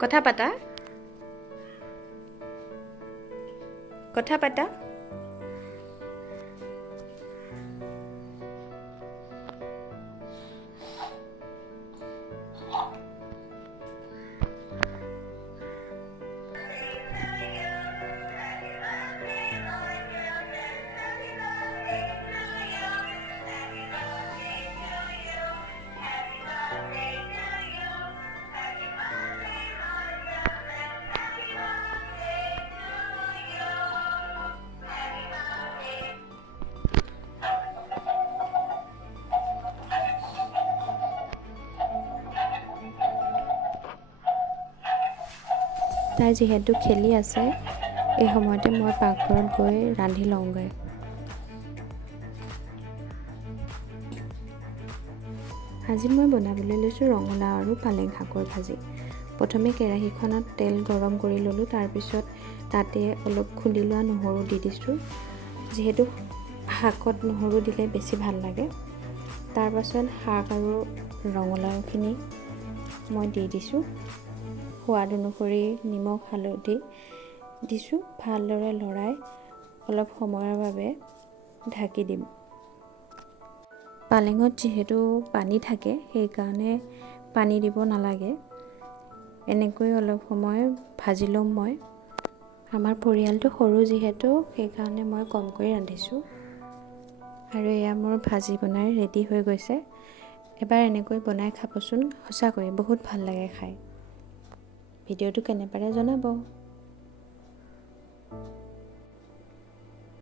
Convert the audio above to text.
কথা পাতা কথা পাতা তাই যিহেতু খেলি আছে এই সময়তে মই পাকঘৰত গৈ ৰান্ধি লওঁগৈ। আজি মই বনাবলৈ লৈছোঁ ৰঙালাও আৰু পালেং শাকৰ ভাজি। প্ৰথমে কেৰাহীখনত তেল গৰম কৰি ল'লোঁ, তাৰপিছত তাতে অলপ খুন্দি লোৱা নহৰু দি দিছোঁ। যিহেতু শাকত নহৰু দিলে বেছি ভাল লাগে। তাৰপাছত শাক আৰু ৰঙালাওখিনি মই দি দিছোঁ। সোৱাদ অনুসৰি নিমখ হালধি দিছোঁ। ভালদৰে লৰাই অলপ সময়ৰ বাবে ঢাকি দিম। পালেঙত যিহেতু পানী থাকে সেইকাৰণে পানী দিব নালাগে। এনেকৈ অলপ সময় ভাজি ল'ম মই। আমাৰ পৰিয়ালটো সৰু যিহেতু সেইকাৰণে মই কমকৈ ৰান্ধিছোঁ। আৰু এয়া মোৰ ভাজি বনাই ৰেডি হৈ গৈছে। এবাৰ এনেকৈ বনাই খাবচোন, সঁচাকৈ বহুত ভাল লাগে খাই। ভিডিঅ'টো কেনে পালে জনাব।